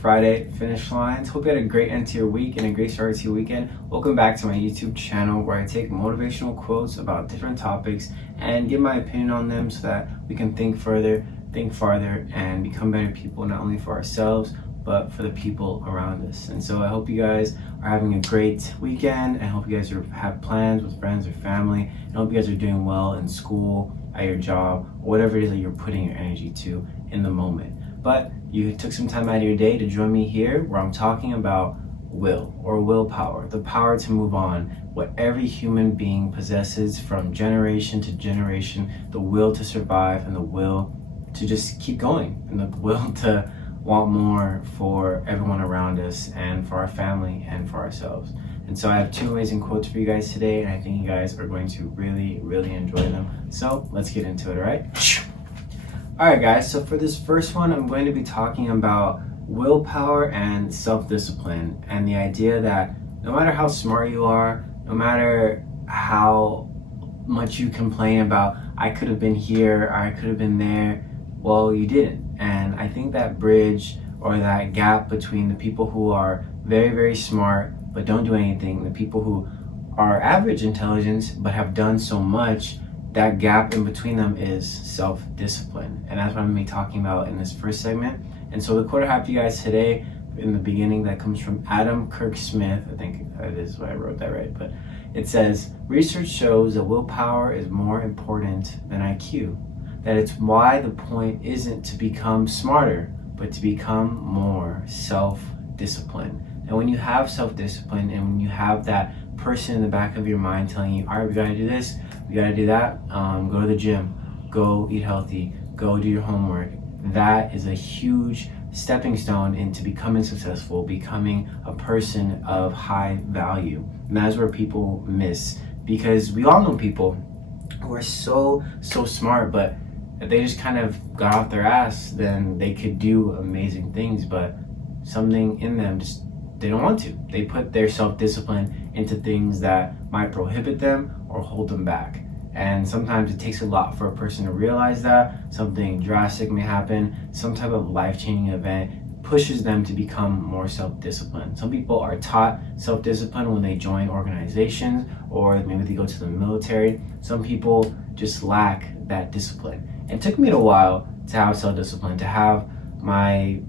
Friday finish lines. Hope you had a great end to your week and a great start to your weekend. Welcome back to my YouTube channel where I take motivational quotes about different topics and give my opinion on them so that we can think further, think farther, and become better people, not only for ourselves, but for the people around us. And so I hope you guys are having a great weekend. I hope you guys have plans with friends or family. I hope you guys are doing well in school, at your job, or whatever it is that you're putting your energy to in the moment. But you took some time out of your day to join me here where I'm talking about willpower, the power to move on, what every human being possesses from generation to generation, the will to survive and the will to just keep going and the will to want more for everyone around us and for our family and for ourselves. And so I have two amazing quotes for you guys today, and I think you guys are going to really, really enjoy them. So let's get into it, all right? All right, guys, so for this first one, I'm going to be talking about willpower and self-discipline, and the idea that no matter how smart you are, no matter how much you complain about, I could have been here, or I could have been there, well, you didn't. And I think that bridge or that gap between the people who are very, very smart but don't do anything, the people who are average intelligence but have done so much, that gap in between them is self-discipline. And that's what I'm going to be talking about in this first segment. And so the quote I have for you guys today in the beginning, that comes from Adam Kirk Smith. I think that is what I wrote that right, but it says, research shows that willpower is more important than IQ. That it's why the point isn't to become smarter, but to become more self-disciplined. And when you have self-discipline and when you have that person in the back of your mind telling you, all right, we gotta do this, we gotta do that, go to the gym, go eat healthy, go do your homework, that is a huge stepping stone into becoming successful, becoming a person of high value. And that's where people miss, because we all know people who are so smart, but if they just kind of got off their ass, then they could do amazing things, but something in them just, they don't want to. They put their self-discipline into things that might prohibit them or hold them back. And sometimes it takes a lot for a person to realize that. Something drastic may happen, some type of life-changing event pushes them to become more self-disciplined. Some people are taught self-discipline when they join organizations or maybe they go to the military. Some people just lack that discipline. It took me a while to have self-discipline, to have my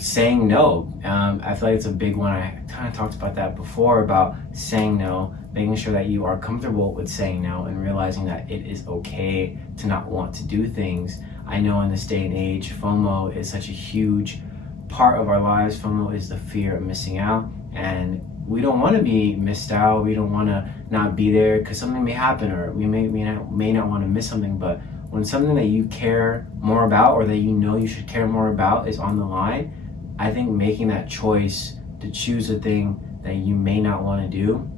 saying no. I feel like it's a big one. I kind of talked about that before, about saying no, making sure that you are comfortable with saying no and realizing that it is okay to not want to do things. I know in this day and age, FOMO is such a huge part of our lives. FOMO is the fear of missing out, and we don't want to be missed out. We don't want to not be there because something may happen, or we may not want to miss something. But when something that you care more about, or that you know you should care more about, is on the line, I think making that choice to choose a thing that you may not want to do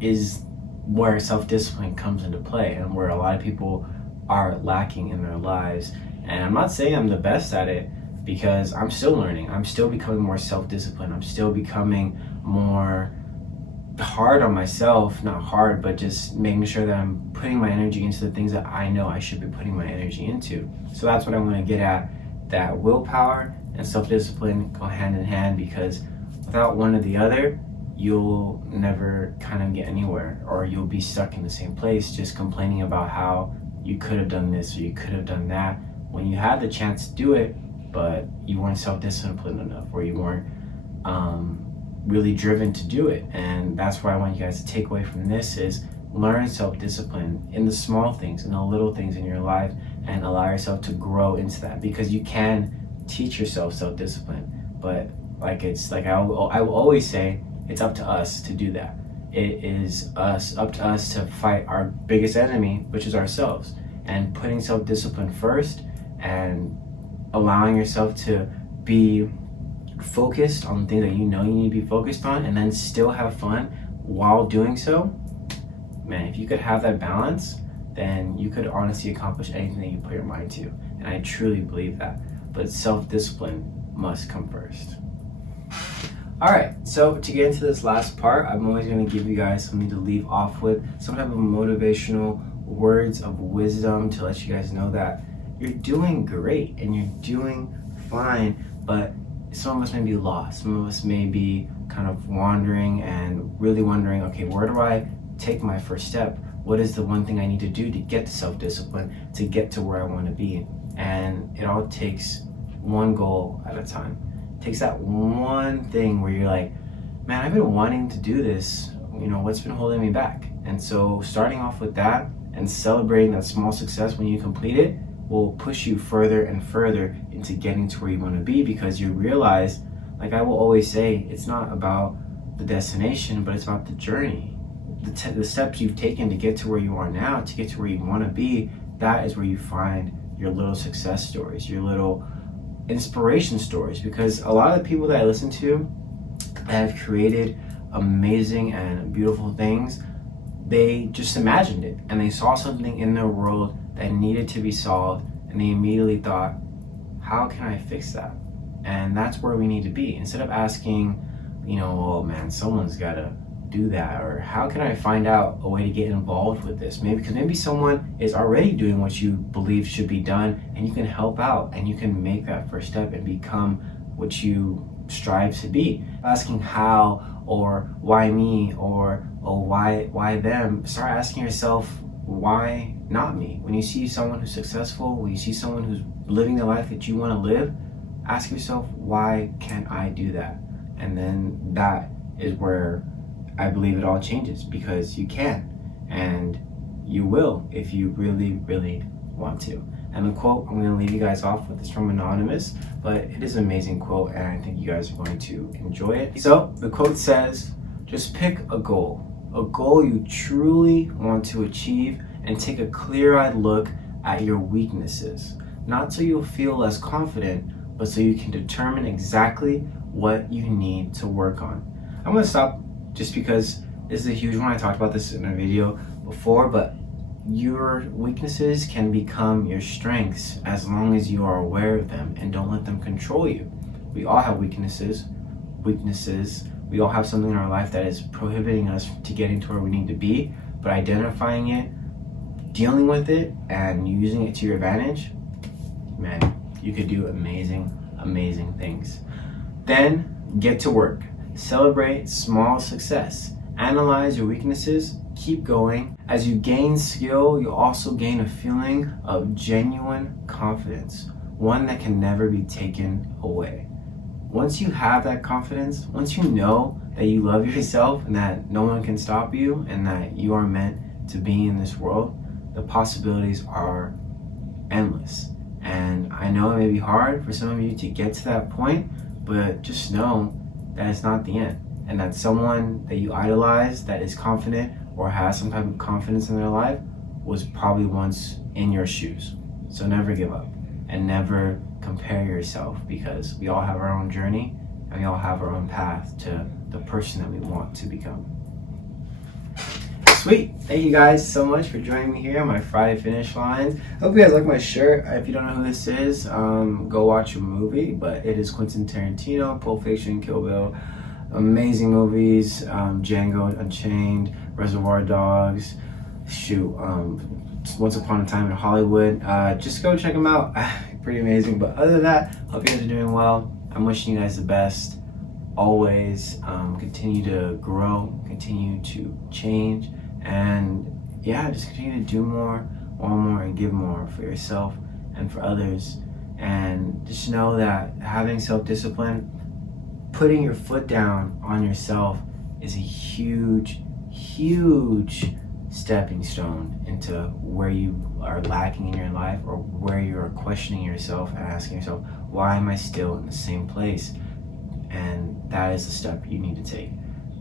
is where self-discipline comes into play, and where a lot of people are lacking in their lives. And I'm not saying I'm the best at it, because I'm still learning. I'm still becoming more self-disciplined. I'm still becoming more hard on myself, not hard, but just making sure that I'm putting my energy into the things that I know I should be putting my energy into. So that's what I'm going to get at, that willpower and self-discipline go hand in hand, because without one or the other, you'll never kind of get anywhere, or you'll be stuck in the same place just complaining about how you could have done this or you could have done that when you had the chance to do it, but you weren't self-disciplined enough, or you weren't really driven to do it. And that's what I want you guys to take away from this, is learn self-discipline in the small things, in the little things in your life, and allow yourself to grow into that, because you can teach yourself self-discipline. But I will always say, it's up to us to do that. It is up to us to fight our biggest enemy, which is ourselves, and putting self-discipline first and allowing yourself to be focused on the thing that you know you need to be focused on, and then still have fun while doing so. Man, if you could have that balance, then you could honestly accomplish anything that you put your mind to. And I truly believe that. But self-discipline must come first. All right, so to get into this last part, I'm always going to give you guys something to leave off with, some type of motivational words of wisdom to let you guys know that you're doing great and you're doing fine, but some of us may be lost. Some of us may be kind of wandering and really wondering, okay, where do I take my first step? What is the one thing I need to do to get to self-discipline, to get to where I want to be? And it all takes one goal at a time. It takes that one thing where you're like, man, I've been wanting to do this. What's been holding me back? And so starting off with that and celebrating that small success when you complete it will push you further and further into getting to where you want to be, because you realize, like I will always say, it's not about the destination, but it's about the journey. The steps you've taken to get to where you are now, to get to where you want to be, that is where you find your little success stories, your little inspiration stories. Because a lot of the people that I listen to that have created amazing and beautiful things, they just imagined it and they saw something in their world that needed to be solved, and they immediately thought, how can I fix that? And that's where we need to be. Instead of asking, oh man, someone's got to do that, or how can I find out a way to get involved with this? Maybe someone is already doing what you believe should be done, and you can help out and you can make that first step and become what you strive to be. Asking how, or why me, or why them. Start asking yourself, why not me? When you see someone who's successful, when you see someone who's living the life that you want to live, ask yourself, why can't I do that? And then that is where I believe it all changes, because you can, and you will if you really, really want to. And the quote I'm going to leave you guys off with is from Anonymous, but it is an amazing quote, and I think you guys are going to enjoy it. So the quote says, just pick a goal you truly want to achieve, and take a clear-eyed look at your weaknesses. Not so you'll feel less confident, but so you can determine exactly what you need to work on. I'm going to stop just because this is a huge one. I talked about this in a video before, but your weaknesses can become your strengths as long as you are aware of them and don't let them control you. We all have weaknesses. We all have something in our life that is prohibiting us to getting to where we need to be, but identifying it, dealing with it, and using it to your advantage, man, you could do amazing, amazing things. Then get to work. Celebrate small success. Analyze your weaknesses. Keep going. As you gain skill, you'll also gain a feeling of genuine confidence, one that can never be taken away. Once you have that confidence, once you know that you love yourself and that no one can stop you and that you are meant to be in this world, the possibilities are endless. And I know it may be hard for some of you to get to that point, but just know that it's not the end, and that someone that you idolize that is confident or has some type of confidence in their life was probably once in your shoes. So never give up and never compare yourself, because we all have our own journey and we all have our own path to the person that we want to become. Sweet. Thank you guys so much for joining me here on my Friday finish lines. I hope you guys like my shirt. If you don't know who this is, go watch a movie, but it is Quentin Tarantino, Pulp Fiction, Kill Bill. Amazing movies, Django Unchained, Reservoir Dogs, Once Upon a Time in Hollywood. Just go check them out. Pretty amazing. But other than that, hope you guys are doing well. I'm wishing you guys the best. Always continue to grow, continue to change, and just continue to do more, want more, and give more for yourself and for others. And just know that having self-discipline, putting your foot down on yourself, is a huge, huge stepping stone into where you are lacking in your life, or where you are questioning yourself and asking yourself, why am I still in the same place? And that is the step you need to take.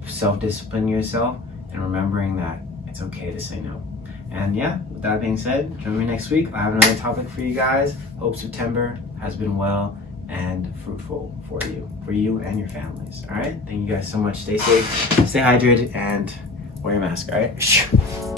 Self-discipline yourself and remembering that it's okay to say no. And with that being said, join me next week. I have another topic for you guys. Hope September has been well and fruitful for you and your families. All right? Thank you guys so much. Stay safe, stay hydrated, and wear your mask, all right?